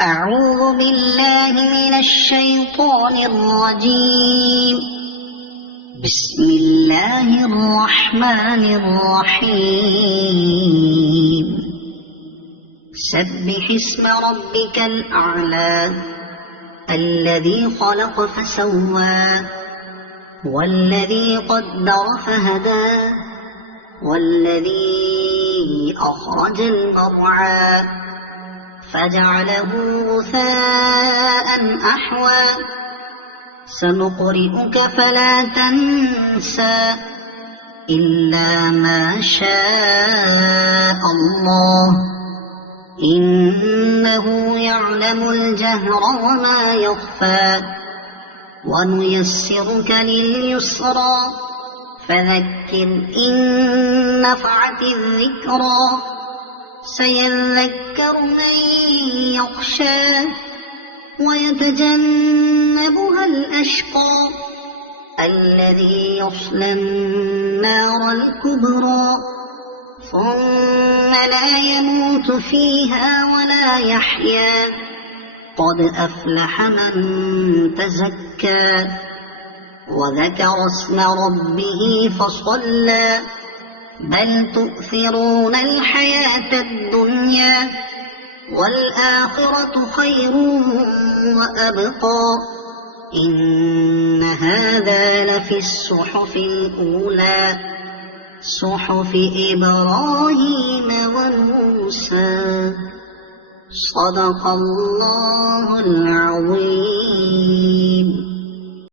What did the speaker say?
أعوذ بالله من الشيطان الرجيم. بسم الله الرحمن الرحيم. سبح اسم ربك الأعلى الذي خلق فسوى والذي قدر فهدى والذي أخرج المرعى فجعله غثاء أحوى سنقرئك فلا تنسى إلا ما شاء الله إنه يعلم الجهر وما يخفى ونيسرك لليسرى فذكر إن نفعت الذكرى سيذكر من يخشى ويتجنبها الأشقى الذي يصلى النار الكبرى ثم لا يموت فيها ولا يحيا قد أفلح من تزكى وذكر اسم ربه فصلى بل تؤثرون الحياة الدنيا والآخرة خير وأبقى إن هذا لفي الصحف الأولى صحف إبراهيم وموسى صدق الله العظيم.